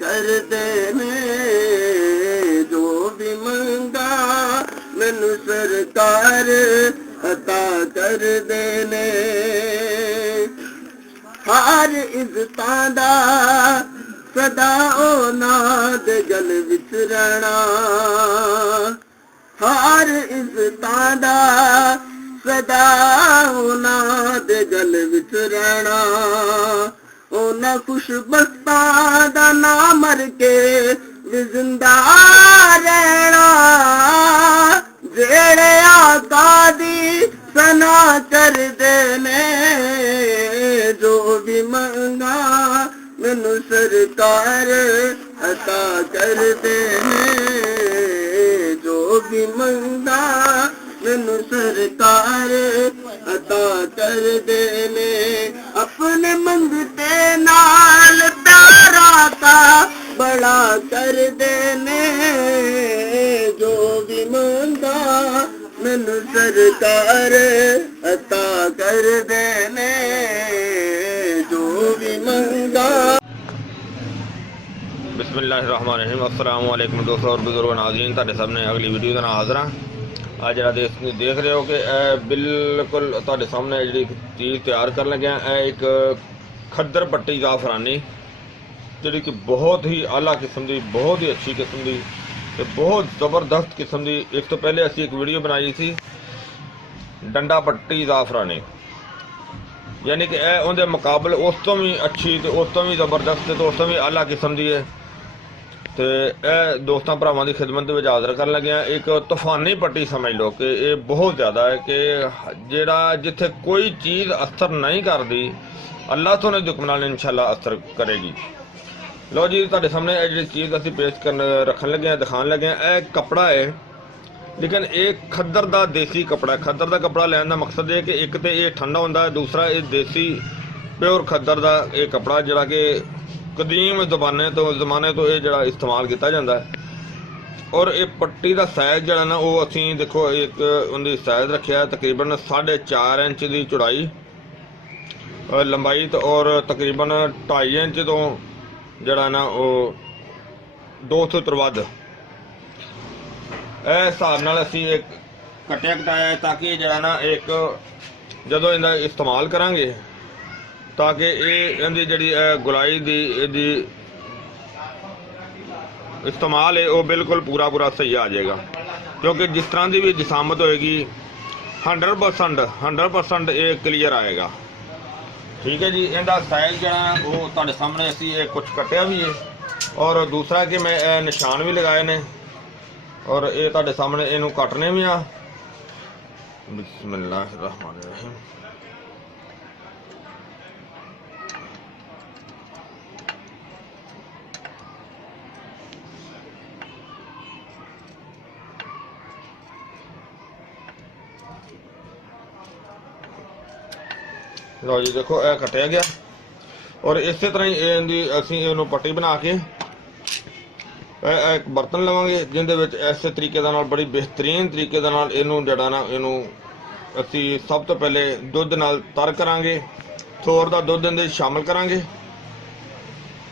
कर देने जो भी मंगा मैनू सरकार अता कर देने हर इज्जतां दा सदा ਉਹਨਾਂ ਦੇ ਗਲ ਵਿੱਚ ਰਹਿਣਾ हर इज्जतां दा सदा ਉਹਨਾਂ ਦੇ ਗਲ ਵਿੱਚ ਰਹਿਣਾ ਉਹਨਾਂ ਖੁਸ਼ਬਖਤਾਂ ਦਾ ਨਾ ਮਰ ਕੇ ਵੀ ਜ਼ਿੰਦਾ ਰਹਿਣਾ ਜਿਹੜੇ ਆਕਾ ਦੀ ਸਨਾ ਕਰਦੇ ਨੇ ਜੋ ਵੀ ਮੰਗਾ ਮੈਨੂੰ ਸਰਕਾਰ ਅਤਾ ਕਰਦੇ ਨੇ ਜੋ ਵੀ ਮੰਗਾ ਮੈਨੂੰ ਸਰਕਾਰ ਅਤਾ ਕਰਦੇ ਨੇ ਆਪਣੇ ਮੰਗਤੇ ਨਾਲ ਪਿਆਰਾ ਤਾ ਬੜਾ ਕਰਦੇ ਨੇ ਜੋ ਵੀ ਮੰਗਾ ਮੈਨੂੰ ਸਰਕਾਰ ਅਤਾ ਕਰਦੇ ਨੇ ਜੋ ਵੀ ਮੰਗਾ। बिस्मिल्लाहिर्रहमानिर्रहीम अस्सलाम वालेकुम दोस्तों और बुजुर्ग नाज़रीन ਤੁਹਾਡੇ ਸਾਹਮਣੇ ਅਗਲੀ ਵੀਡੀਓ ਦਾ ਨਾਲ ਹਾਜ਼ਰ ਹਾਂ। ਅੱਜ ਜਿਹੜਾ ਦੇਖ ਰਹੇ ਹੋ ਕਿ ਇਹ ਬਿਲਕੁਲ ਤੁਹਾਡੇ ਸਾਹਮਣੇ ਜਿਹੜੀ ਚੀਜ਼ ਤਿਆਰ ਕਰਨ ਲੱਗਿਆ ਇਹ ਇੱਕ ਖੱਦਰ ਪੱਟੀ ਜ਼ਾਫਰਾਨੀ ਜਿਹੜੀ ਕਿ ਬਹੁਤ ਹੀ ਆਲਾ ਕਿਸਮ ਦੀ ਬਹੁਤ ਹੀ ਅੱਛੀ ਕਿਸਮ ਦੀ ਤੇ ਬਹੁਤ ਜ਼ਬਰਦਸਤ ਕਿਸਮ ਦੀ। ਇਸ ਤੋਂ ਪਹਿਲੇ ਅਸੀਂ ਇੱਕ ਵੀਡੀਓ ਬਣਾਈ ਸੀ ਡੰਡਾ ਪੱਟੀ ਜ਼ਾਫਰਾਨੀ यानी कि यह उनके मुकाबले उस तो भी अच्छी तो उस तो भी जबरदस्त तो उस तो भी आला किस्म की है। तो यह दोस्तों भरावां की खिदमत में हाज़र कर लगे हैं। एक तूफानी पट्टी समझ लो कि ये बहुत ज़्यादा है कि जिहड़ा जिथे कोई चीज़ असर नहीं करती अल्लाह तो हुक्म नाल इंशाअल्लाह असर करेगी। लो जी तुहाडे सामने जी चीज़ असीं पेश कर रखन लगे हैं दिखाने लगे हैं। यह कपड़ा है लेकिन एक खद्दर का देसी कपड़ा है। खद्दर का कपड़ा लैन का मकसद है कि एक तो ये ठंडा होंदा है दूसरा ये देसी प्योर खद्दर का ये कपड़ा जिहड़ा कि कदीम जमाने तो ये जिहड़ा इस्तेमाल किया जाता है। और ये पट्टी का साइज जिहड़ा ना वो असीं देखो एक उनकी साइज रखिया तकरीबन 4.5 इंच की चौड़ाई लंबाई तो और तकरीबन 2.5 इंच तो जिहड़ा ना वो 2 फुट वध ਇਹ ਹਿਸਾਬ ਨਾਲ ਅਸੀਂ ਇੱਕ ਕੱਟਿਆ ਕਟਾਇਆ ਤਾकि ਜਿਹੜਾ ਨਾ ਇੱਕ ਜਦੋਂ ਇਹਦਾ ਇਸਤੇਮਾਲ ਕਰਾਂਗੇ ਤਾਂ ਕਿ ਇਹ ਇਹਦੀ ਜਿਹੜੀ ਗੁਲਾਈ ਦੀ ਇਹਦੀ ਇਸਤੇਮਾਲ ਹੈ ਉਹ ਬਿਲਕੁਲ ਪੂਰਾ ਸਹੀ ਆ ਜਾਏਗਾ ਕਿਉਂਕਿ ਜਿਸ ਤਰ੍ਹਾਂ ਦੀ ਵੀ ਜਿਸਾਮਤ ਹੋਏਗੀ 100% ਇਹ ਕਲੀਅਰ ਆਏਗਾ। ਠੀਕ ਹੈ ਜੀ। ਇਹਦਾ ਸਾਈਜ਼ ਜਿਹੜਾ ਉਹ ਤੁਹਾਡੇ ਸਾਹਮਣੇ ਅਸੀਂ ਇਹ ਕੁਝ ਕੱਟਿਆ ਵੀ ਹੈ ਔਰ ਦੂਸਰਾ ਕਿ ਮੈਂ ਇਹ ਨਿਸ਼ਾਨ ਵੀ ਲਗਾਏ ਨੇ और ये तुहाडे सामने इनू कटने भी आ। बिस्मिल्लाहिर्रहमानिर्रहीम। लो जी देखो यह कटिया गया और इस तरह ही असीं इहनूं पट्टी बना के एक बर्तन लवांगे जिंदे विच इस तरीके दा नाल बड़ी बेहतरीन तरीके दा नाल इनू जड़ा ना इनू असी सब तो पहले दुध नाल तर करांगे। थोर दा दुध इहदे शामिल करांगे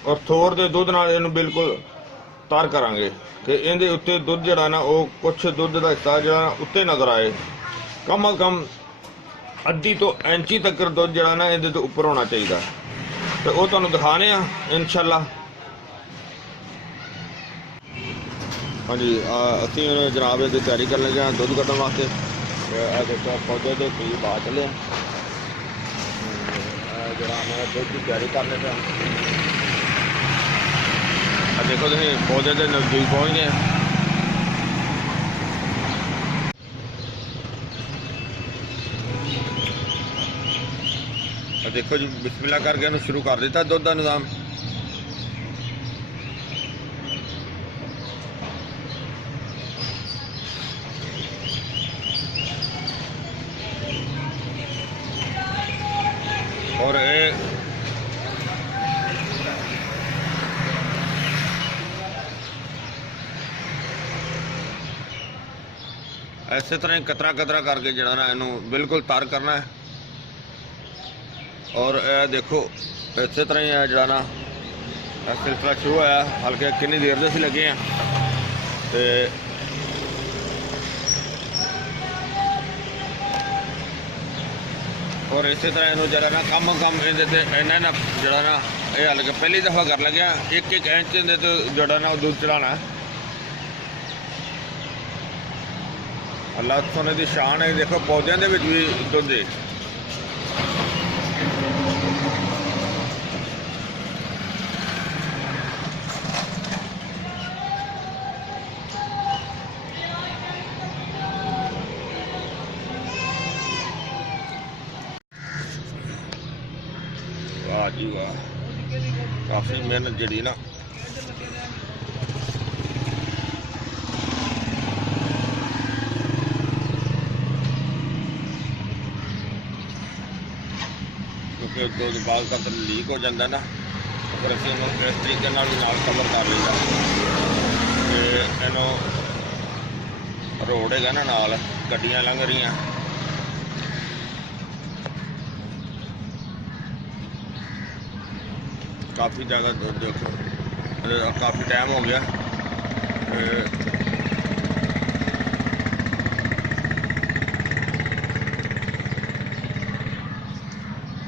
और थोर दे दुध नाल इनू बिल्कुल तर करांगे कि इहदे उत्ते दुध जड़ा ना वो कुछ दुध दा हिस्सा जड़ा उत्ते नज़र आए। कम अज कम अद्धी तो इंची तक दुध जड़ा ना इहदे तो उपर होना चाहिए। तो वो तुहानूं दिखाने आ इंशाअल्लाह। हाँ जी असी जनाब इसकी तैयारी कर लगे हैं दुध कट्टन वास्ते। देखो पौधे के करीब आ चले जरा मैं दुध की तैयारी कर लेते हैं। देखो तुम पौधे के नज़दीक पहुँच गए। देखो जी बिस्मिल्लाह करके शुरू कर दिता दुध का निज़ाम। और इस तरह ही कतरा करके जड़ा ना इनू बिल्कुल तर करना है। और देखो इस तरह ही जड़ा ना सिलसिला शुरू होया हल्के कितनी देर से लगे हैं तो और इस तरह इन्हों जरा ना कम इन्हें ना जरा ना ये हल्के पहली दफ़ा कर लगे एक इंच तो जड़ा ना दूध चढ़ाना अल्लाह सोने की शान है। देखो पौधों के भी दुध है वाह जी वाह काफ़ी मेहनत जड़ी ना क्योंकि दुध बाल का लीक हो जाता ना फिर असीं इस तरीके नाल कवर कर लईदा ते इहनूं रोड हैगा ना नाल गड्डियां लंघ रहीआं काफ़ी जगह देखो काफ़ी टाइम हो गया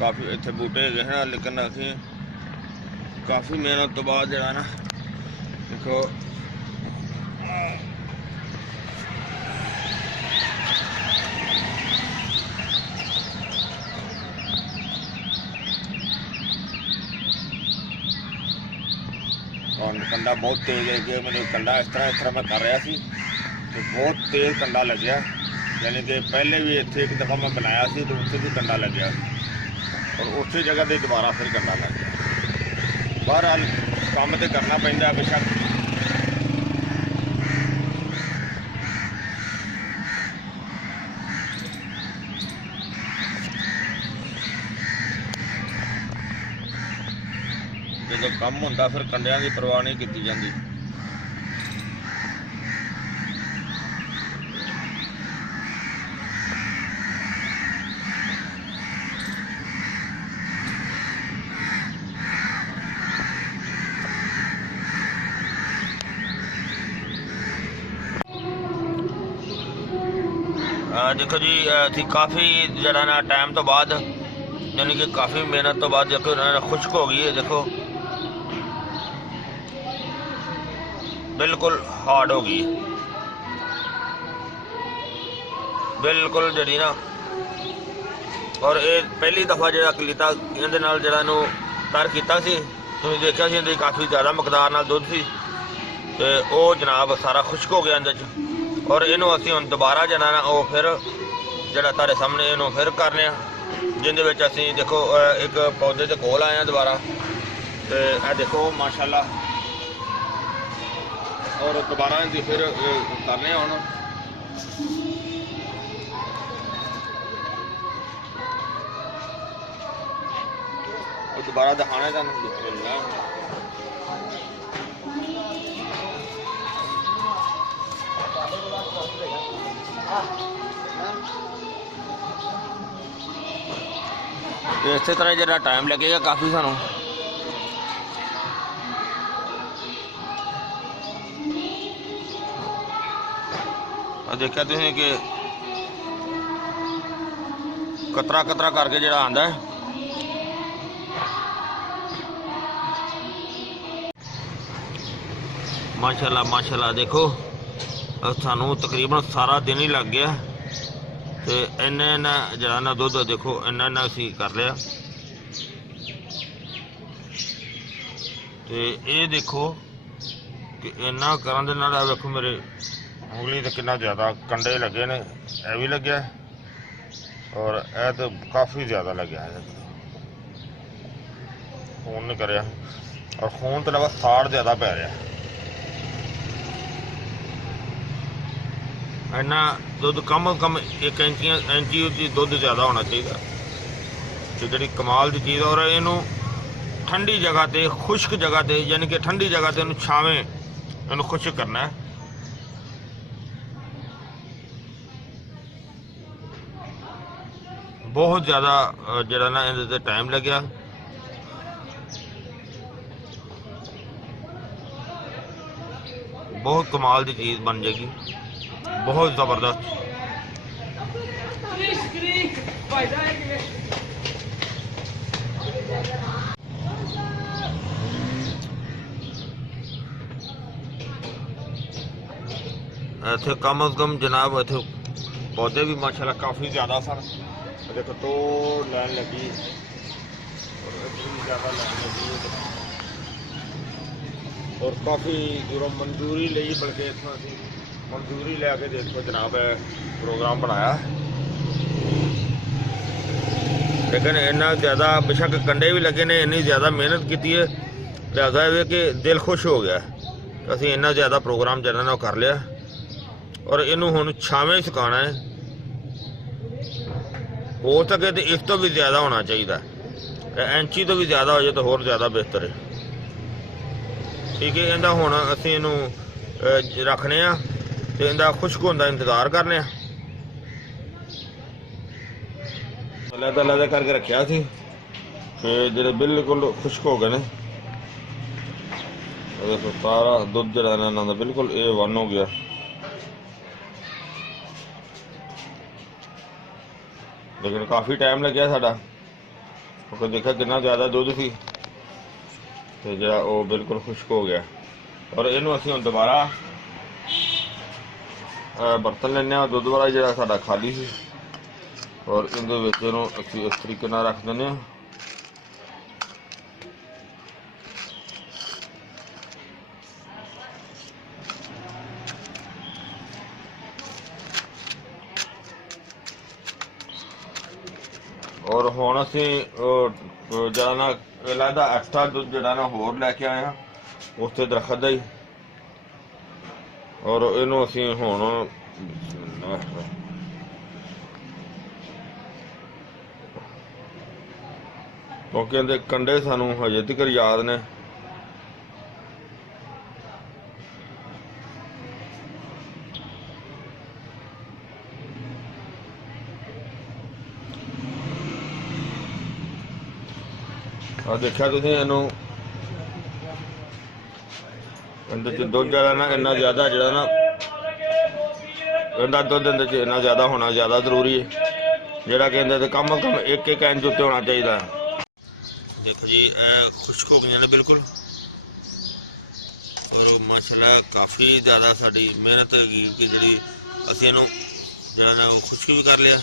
काफ़ी इतने बूटे है ना लेकिन असी काफ़ी मेहनत तो बाद जरा ना देखो और कंडा बहुत तेज है कि मैंने कंडा इस तरह मैं कर रहा सी तो बहुत तेज कंडा लग गया यानी कि पहले भी इतने एक दफ़ा मैं बनाया सी तो उससे भी कंडा लग गया और उसी जगह पर दोबारा फिर कंडा लग गया। बहरहाल काम तो करना पैंदा बेशक जो कम होंदा फिर कंडियां की परवाह नहीं की जाती। देखो जी असी काफ़ी जरा ना टाइम तो बाद यानी कि काफ़ी मेहनत तो बाद देखो खुश्क हो गई है। देखो बिल्कुल हार्ड हो गई बिल्कुल जी ना और ये पहली दफ़ा जो कलीता इहदे नाल जरा नूं तर किया तुसीं देखिया सी इहदी काफ़ी ज़्यादा मकदार नाल दुध सी ते ओह जनाब सारा खुश्क हो गया अंदर च और इनू असीं हुण दोबारा जरा ना वो फिर जरा तुहाडे सामने इनू फिर करने जिंदे विच असीं देखो एक पौधे दे कोल आए दोबारा ते ए देखो माशाअल्लाह और दोबारा इनकी फिर करने हुण दोबारा दिखाना तुहानूं इस तरह जरा टाइम लगेगा काफ़ी सानू देखा तुसीं कि कतरा कतरा करके जरा आंदा है माशाल्लाह माशाल्लाह। देखो सानू तकरीबन सारा दिन ही लग गया तो इन्ना जरा ना दुध देखो इन्ना असी कर लिया तो ये देखो कि इन्ना करन दे नाल देखो मेरे उंगली तो कितना ज़्यादा कंडे लगे ने यह भी लगे और यह तो काफ़ी ज़्यादा लगे है खून नहीं कर और खून तो इलावा साड़ ज़्यादा पै रहा इन्ना दुध कम अज कम 1 इंची दुध ज़्यादा होना चाहिए तो जी कमाल की चीज़ और इनू ठंडी जगह पर खुश्क जगह पर यानी कि ठंडी जगह पर छावें इनू खुश्क करना है। बहुत ज़्यादा जरा ना इहदे ते टाइम लग्या बहुत कमाल की चीज़ बन जाएगी, बहुत ज़बरदस्त। इतने कम अज कम जनाब इतने पौधे भी माशाल्लाह काफ़ी ज़्यादा सन। देखो तो लाइन लगी और इतनी ज़्यादा लाइन लगी और काफ़ी दूरों मंजूरी ली, बल्कि इतना मंजूरी लैके देखो जनाब प्रोग्राम बनाया। लेकिन इन्ना ज़्यादा बेशक कंडे भी लगे ने, इन्नी ज़्यादा मेहनत की है, लिहाजा ये कि दिल खुश हो गया। असीं इन्ना ज़्यादा प्रोग्राम जिहड़ा ना कर लिया और इनू हुण छावें सुकाना है। हो सके तो इस तो भी ज़्यादा होना चाहिए, इंची तो भी ज़्यादा हो जाए तो होर ज़्यादा बेहतर है। ठीक है, इहदा हुण असीं इनू रखने आ ते इहदा खुश्क होने का इंतज़ार करने आ। अलग करके रखिया सी ते जिहड़े बिल्कुल खुश्क हो गए ने, देखो सारा दुध जिहड़ा ना इन्हां दा बिल्कुल A1 हो गया। लेकिन काफ़ी टाइम लग्या साडा, क्योंकि देखा कितना ज़्यादा दुध सी ते जिहड़ा वो बिल्कुल खुश्क हो गया। और इनू असीं हुण दोबारा बर्तन लैने आ, दुध वाला जिहड़ा साडा खाली सी, और इहदे विच इहनूं असीं इस तरीके नाल रख दिंदे आ। और हुण असीं जिहड़ा ना इहदा एक्स्ट्रा दुध जिहड़ा ना होर लैके आए हैं उस दरखत दा ही, और इहनूं असीं हुण क्योंकि इहदे कंडे सानूं हजे तक याद ने। देखा तुसीं इहनूं इहदे च दुध जिहड़ा ना इन्ना ज़्यादा जिहड़ा ना इहदा दुध इहदे च इन्ना ज़्यादा होना ज़्यादा जरूरी है, जिहड़ा कि इहदे कम अज कम एक इंच उत्ते होना चाहिए। देखो जी खुश्क हो गई ने बिल्कुल, और माशाल्लाह काफ़ी ज़्यादा साड़ी मेहनत होगी कि जी असीं इहनूं जिहड़ा ना खुश्क भी कर लिया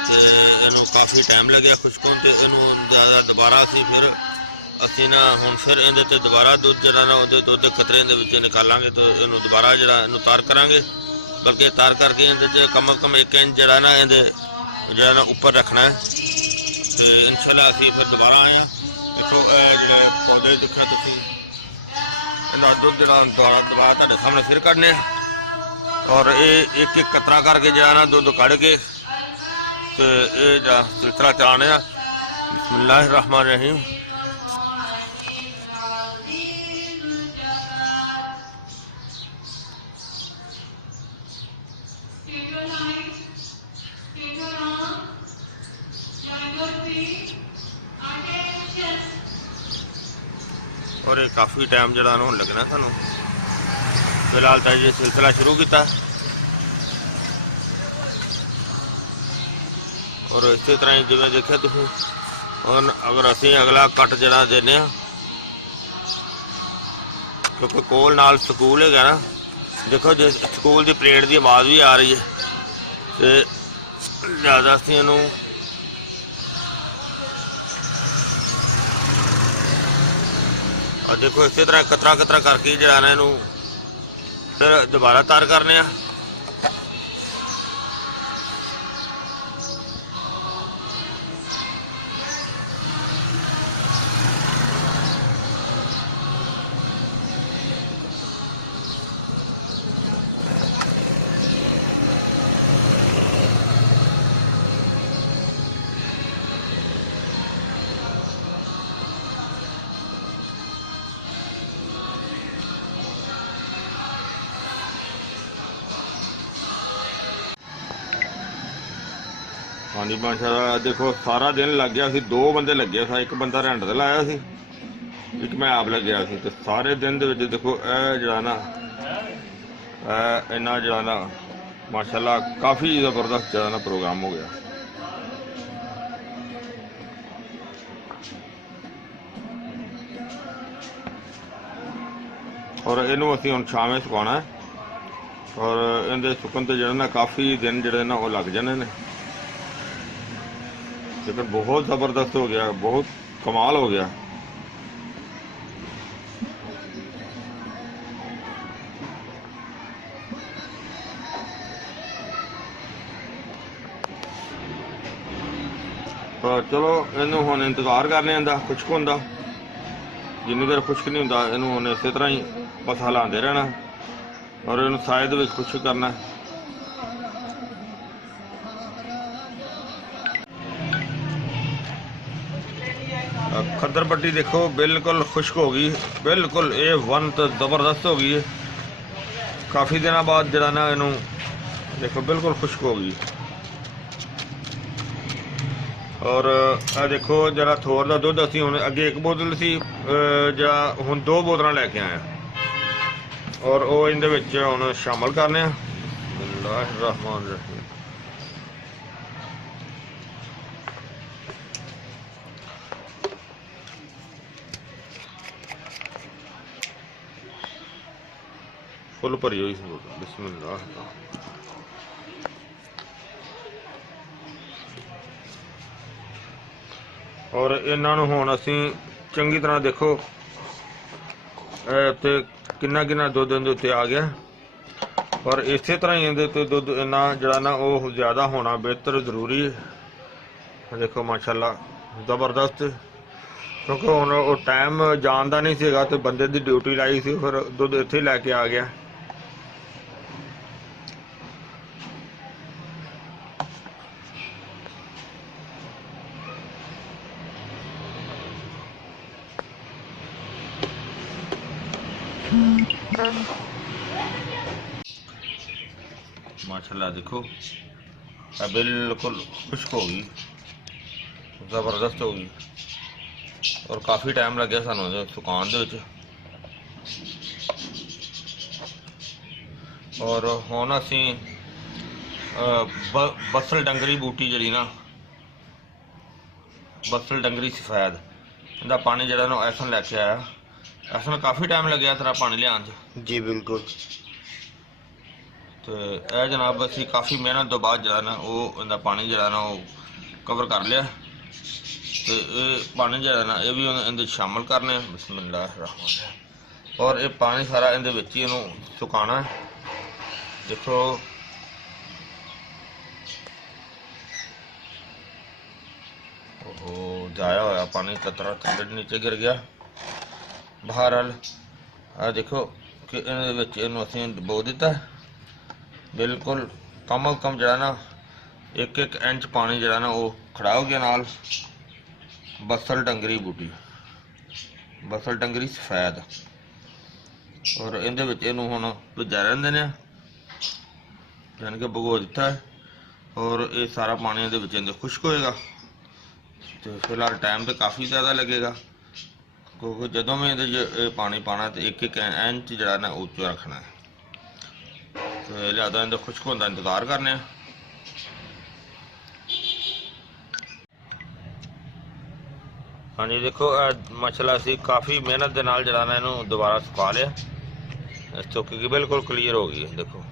ते इहनूं काफ़ी टाइम लग्या खुश्क होण ते इहनूं ज़्यादा दोबारा असीं फिर असीं ना हुण फिर इहदे ते दोबारा दुध जिहड़ा ना उहदे दुध खतरे दे विच निकालांगे तो इहनूं दोबारा जिहड़ा इहनूं तार करांगे, बल्कि तार करके इहदे च कम अज कम 1 इंच जिहड़ा ना इहदे जिहड़ा ना उपर रखना है। तो इंशाल्लाह असीं फिर दोबारा आए हैं। देखो जिहड़े पौधे दिक्खे तुसीं इहदा दुध जिहड़ा दोबारा तुहाडे सामने फिर कड्ढने और ये एक एक कतरा करके जिहड़ा ना दुध कढ़ के तो ये सिलसिला चलाने आ। बिस्मिल्लाहिर्रहमानिर्रहीम। और ये काफ़ी टाइम जरा होने लगना सानू, फिलहाल तो ये सिलसिला शुरू किया और इस तरह ही जिवें देखिए तुसीं। और अगर असीं अगला कट जरा देने क्योंकि कोल नाल स्कूल है ना, देखो जो स्कूल की परेड की आवाज़ भी आ रही है तो ज़्यादा असीं इहनूं और देखो इस तरह कतरा कतरा करके जो है ना इनू फिर दोबारा तार करने आ। हाँ जी माशाल्लाह देखो सारा दिन लग गया सी, 2 बंदे लगे सा, एक बंदा रेंट ते लाया सी ਇੱਕ ਮੈਂ ਆਪ ਲੱਗਿਆ ਸੀ ਤੇ ਸਾਰੇ ਦਿਨ ਦੇ ਵਿੱਚ ਦੇਖੋ ਇਹ ਜਿਹੜਾ ਨਾ ਇੰਨਾ ਜਿਹੜਾ ਨਾ ਮਾਸ਼ਾਅੱਲਾ ਕਾਫੀ ਜ਼ਬਰਦਸਤ ਜਿਹੜਾ ਨਾ ਪ੍ਰੋਗਰਾਮ ਹੋ ਗਿਆ। ਔਰ ਇਹਨੂੰ ਅਸੀਂ ਹੁਣ ਛਾਵੇਂ ਸੁਕਾਉਣਾ ਹੈ ਔਰ ਇਹਦੇ ਸੁੱਕਣ ਤੇ ਜਿਹੜਾ ਨਾ ਕਾਫੀ ਦਿਨ ਜਿਹੜੇ ਨਾ ਉਹ ਲੱਗ ਜਾਣੇ ਨੇ। ਲੇਕਿਨ ਬਹੁਤ ਜ਼ਬਰਦਸਤ ਹੋ ਗਿਆ, ਬਹੁਤ ਕਮਾਲ ਹੋ ਗਿਆ। ਚਲੋ ਇਹਨੂੰ ਹੁਣ ਇੰਤਜ਼ਾਰ ਕਰਨੇ ਆਂਦਾ ਖੁਸ਼ਕ ਹੁੰਦਾ, ਜਿੰਨੀ ਦੇਰ ਖੁਸ਼ਕ ਨਹੀਂ ਹੁੰਦਾ ਇਹਨੂੰ ਹੁਣ ਇਸੇ ਤਰ੍ਹਾਂ ਹੀ ਬਸ ਹਿਲਾਉਂਦੇ ਰਹਿਣਾ ਔਰ ਇਹਨੂੰ ਸਾਏ ਦੇ ਵਿੱਚ ਖੁਸ਼ਕ ਕਰਨਾ। ਖੱਦਰ ਪੱਟੀ ਦੇਖੋ ਬਿਲकुल ਖੁਸ਼ਕ ਹੋ ਗਈ, ਬਿਲकुल ਇਹ ਵਨ ਤਾਂ ਜ਼ਬਰਦਸਤ ਹੋ ਗਈ ਹੈ। ਕਾਫੀ ਦਿਨਾਂ ਬਾਅਦ ਜਿਹੜਾ ਨਾ ਇਹਨੂੰ ਦੇਖੋ ਬਿਲकुल ਖੁਸ਼ਕ ਹੋ ਗਈ। ਔਰ ਇਹ ਦੇਖੋ ਜਿਹੜਾ ਥੋਰ ਦਾ ਦੁੱਧ ਅਸੀਂ ਹੁਣ ਅੱਗੇ ਇੱਕ ਬੋਤਲ ਸੀ, ਜਿਹੜਾ ਹੁਣ 2 ਬੋਤਲਾਂ ਲੈ ਕੇ ਆਏ ਹਾਂ ਔਰ ਉਹ ਇਹਦੇ ਵਿੱਚ ਹੁਣ ਸ਼ਾਮਲ ਕਰਨੇ ਆ। ਬਿਸਮਿल्लाह रहमान रहीम। फुल भरी हुई सी बोतल। बिस्मिल्लाह। और इन्हां नूं हुण असीं चंगी तरह देखो ते किन्ना किन्ना दुध इहदे उत्ते आ गया और इस तरह ही इहदे ते दुध इन्ना जिहड़ा ना वो ज़्यादा होना बेहतर जरूरी है। देखो माशाअल्लाह ज़बरदस्त, क्योंकि हुण वो टाइम जान दा नहीं सीगा ते बंदे दी ड्यूटी लाई सी, फिर दुध इत्थे लैके आ गया। माशाल्लाह देखो बिल्कुल खुश्क हो गई, ज़बरदस्त हो गई और काफ़ी टाइम लग गया सानू सुकान दे विच। और हुण असीं बसल डंगरी बूटी जिहड़ी ना बसल डंगरी सफैद इहदा पानी जिहड़ा ना ऐसन लैके आया। ऐसन काफ़ी टाइम लग गया तेरा पानी लियान च। जी बिल्कुल। तो यह जनाब असी काफ़ी मेहनत तो बाद जो ना वो इहदा पानी जो ना वो कवर कर लिया। तो ये पानी जो ना ये भी इहदे शामिल करने। बिस्मिल्लाह रहमान। और ये पानी सारा इहदे विच ही इहनूं सुकाना है। देखो ओहो जाया होया पानी कतरा थल्ले नीचे गिर गया। बहरहाल आ देखो कि इहदे विच इहनूं असीं डबो दिता। बिल्कुल कम अज कम जरा ना 1-1 इंच पानी जरा ना वो खड़ा हो गया नाल। बसल डंगरी बूटी, बसल डंगरी सफैद और इहदे विच इहनूं हुण भिजा रहन देने, यानी कि भगो दिता है। और ये सारा पानी इहदे विच इहदे खुश्क होएगा। तो फिलहाल टाइम तो काफ़ी ज़्यादा लगेगा, क्योंकि जदों में इहदे पानी पाना तो 1-1 इंच जरा ना उच्चा रखना है। तो लिहाजा इहदे खुश्क होने का इंतज़ार करने। हाँ जी देखो माशाल्लाह असीं काफ़ी मेहनत के नाल जरा ना इहनूं दोबारा सुका लिया। इस चौकी की बिल्कुल क्लीयर हो गई। देखो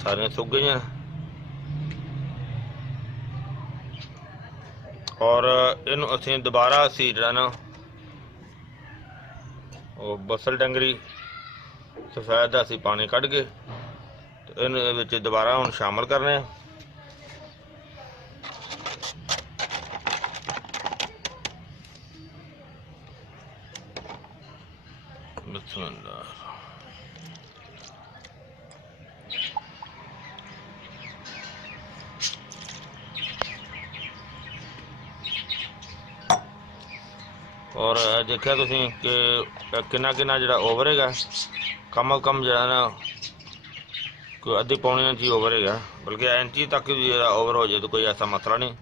सारियां सुक गई और इहनूं असीं दोबारा असीं जरा ना वो बसल डंगरी सफैद का असीं पानी कढ़ के तो इहनूं विच दोबारा हुण शामिल करने। बिस्मिल्लाह। और देखिए तुसीं कि किन्ना किन्ना जिहड़ा ओवर हैगा, कम अज कम जिहड़ा ना कोई अद्धी पौनी इंच ही ओवर हैगा, बल्कि इंची तक भी जिहड़ा ओवर हो जाए तो कोई ऐसा मसला नहीं।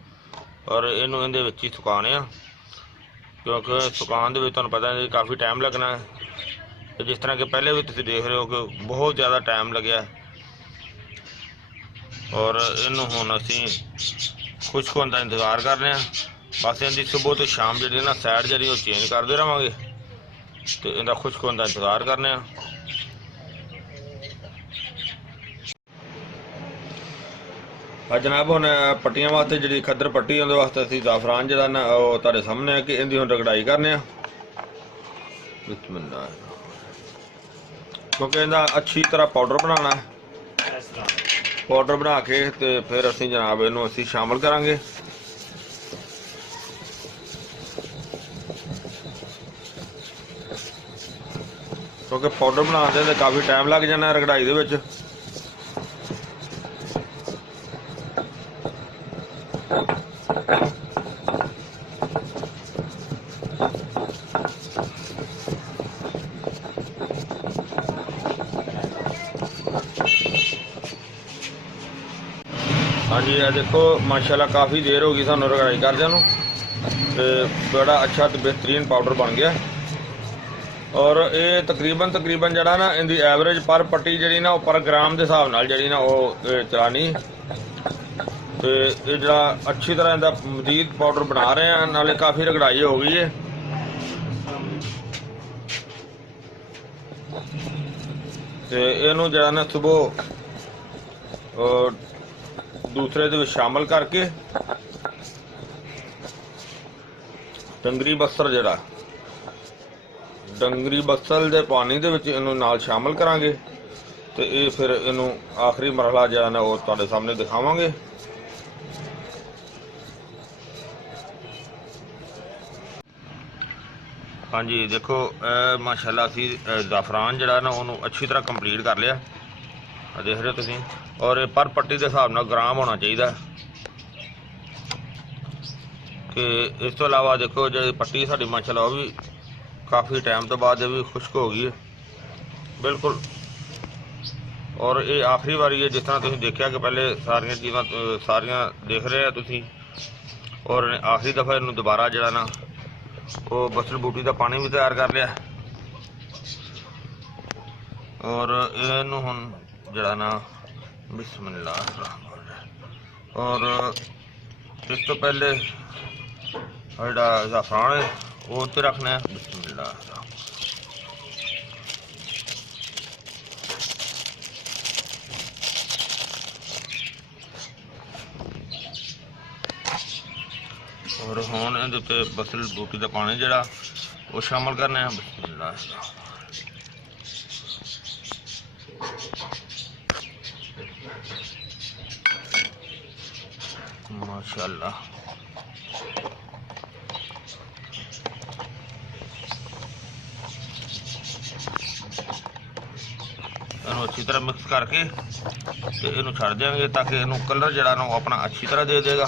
और इहनूं इहदे विच ही सुकाने आ क्योंकि सुकान दे विच तुहानूं पता है काफ़ी टाइम लगना है। तो जिस तरह कि पहले भी तुसीं देख रहे हो कि बहुत ज़्यादा टाइम लग्या और इनू हुण असीं खुश्क होण दा इंतज़ार कर रहे हैं। बस इहदी सुबह तो शाम जिहड़ी ना साइड जिहड़ी वो चेंज करते रहांगे तो इहदा खुश्क होण दा इंतज़ार करने आ। जनाब हुण पट्टियां वास्ते जिहड़ी खद्दर पट्टी उहदे वास्ते असीं ज़ाफरान जिहड़ा ना वो तुहाडे सामने है कि इहदी हुण रगड़ाई करने आ। बिस्मिल्लाह, क्योंकि इहदा अच्छी तरह पाउडर बनाना है। पाउडर बना के तो फिर असीं जनाब इहनूं असीं शामिल करांगे। क्योंकि पाउडर बनाने तो काफ़ी टाइम लग जाना है रगड़ाई दे विच। हाँ जी, यह देखो माशाल्लाह काफ़ी देर हो गई सानू रगड़ाई करदे नूं ते बड़ा अच्छा तो बेहतरीन पाउडर बन गया। और ये तकरीबन जड़ा ना इनकी एवरेज पर पट्टी जी ना पर ग्राम के हिसाब नाल जी ना वो चलानी। तो ये जरा अच्छी तरह इनका मजीद पाउडर बना रहे हैं, नाले काफ़ी रगड़ाई हो गई है। तो इनू जरा ना सुबह दूसरे दे शामिल करके डंगरी बस्तर जरा डंगरी बस्सल दे पानी दे विच इनू नाल शामिल करांगे। तो ये फिर इनू आखिरी मरहला जरा ना वो तुहाडे सामने दिखावांगे। हाँ जी, देखो माशाल्लाह असी ज़ाफरान जड़ा ना उन्होंने अच्छी तरह कंप्लीट कर लिया, देख रहे हो तुसीं। और पर पट्टी के हिसाब नाल ग्राम होना चाहिए कि इस तो इलावा देखो जी पट्टी साडी माशाल्लाह वो भी काफ़ी टाइम तो बाद भी खुश्क हो गई है बिल्कुल। और ये आखिरी बारी है जिस तरह तुसीं देखा कि पहले सारिया चीज़ां सारिया देख रहे हैं तुसीं। और आखिरी दफ़ा इन्हूं दोबारा जड़ा ना वो बसल बूटी का पानी भी तैयार कर लिया। और इनू हुण जड़ा ना बिस्मिल्लाह, और इस तो पहले जड़ा ज़ाफरान है वो उत्ते रखना है। बिस्मिल्लाह, और हुण इहदे उत्ते बसल बूटी का पानी जड़ा वो शामिल करना है। बिस्मिल्लाह, माशाल्लाह। इनू अच्छी तरह मिक्स करके तो इनू छड़ देंगे ताकि इनू कलर जड़ा ना अपना अच्छी तरह दे देगा।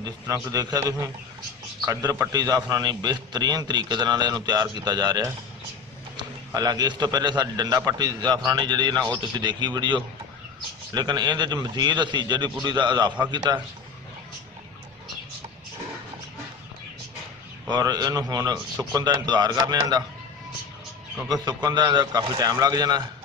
जिस तरह कि देखा तुसीं खद्दर पट्टी ज़ाफरानी बेहतरीन तरीके इनू तैयार किया जा रहा है। हालांकि इस तो पहले साडी डंडा पट्टी ज़ाफरानी जी ना वो तुसीं देखी वीडियो, लेकिन ये मजीद असी जड़ी बूटी का इजाफा किया और इनू हुण सुकन का इंतज़ार करने इनका, क्योंकि सुकन का काफ़ी टाइम लग जाना है।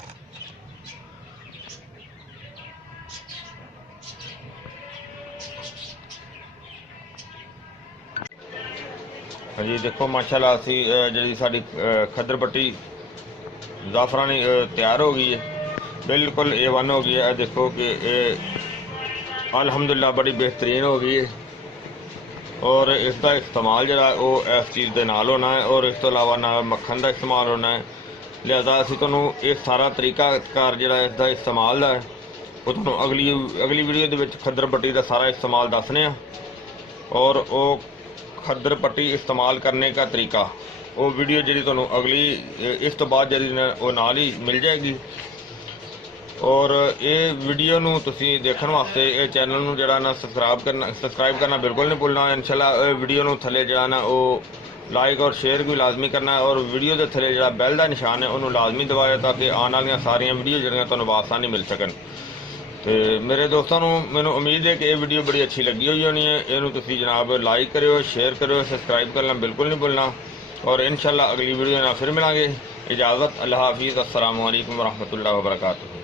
हाँ जी, देखो माशाल्लाह असी जी साडी खद्दर पट्टी ज़ाफरानी तैयार हो गई है, बिल्कुल A1 हो गई है। देखो कि अल्हम्दुलिल्लाह बड़ी बेहतरीन हो गई है। और इसका इस्तेमाल जरा वो इस चीज़ के नाल होना है, और इस तो अलावा ना मक्खन का इस्तेमाल होना है। लिहाजा असी तुहानूं ये सारा तरीकाकार जरा इसका इस्तेमाल है वो तुहानूं अगली वीडियो के विच खद्दर पट्टी का सारा इस्तेमाल दसने। और वो खद्दर पट्टी इस्तेमाल करने का तरीका वो वीडियो जी तुहानूं अगली इस तो बाद जी वो नाल ही मिल जाएगी। और ये वीडियो नूं तुसीं देखण वास्ते ये चैनल नूं जड़ा ना सब्सक्राइब करना बिल्कुल नहीं भुलना। इंशाल्लाह वीडियो नूं थले जड़ा ना वो लाइक और शेयर भी लाजमी करना है, और वीडियो के थले जड़ा बैल का निशान है उन्होंने लाजमी दबाया ताकि आने वाली सारिया वीडियो जड़ियां तुहानूं आसानी मिल सकन। ਤੇ ਮੇਰੇ ਦੋਸਤਾਂ ਨੂੰ ਮੈਨੂੰ ਉਮੀਦ ਹੈ ਕਿ ਇਹ ਵੀਡੀਓ ਬੜੀ ਅੱਛੀ ਲੱਗੀ ਹੋਈ ਹੋਣੀ ਹੈ। ਇਹਨੂੰ ਤੁਸੀਂ ਜਨਾਬ ਲਾਈਕ ਕਰਿਓ, ਸ਼ੇਅਰ ਕਰਿਓ, ਸਬਸਕ੍ਰਾइब करना बिल्कुल नहीं भूलना। और इंशाल्लाह अगली वीडियो में फिर मिलेंगे। इजाज़त, अल्लाह हाफिज़, अस्सलामु अलैकुम वरहमतुल्लाहि वबरकातुहू।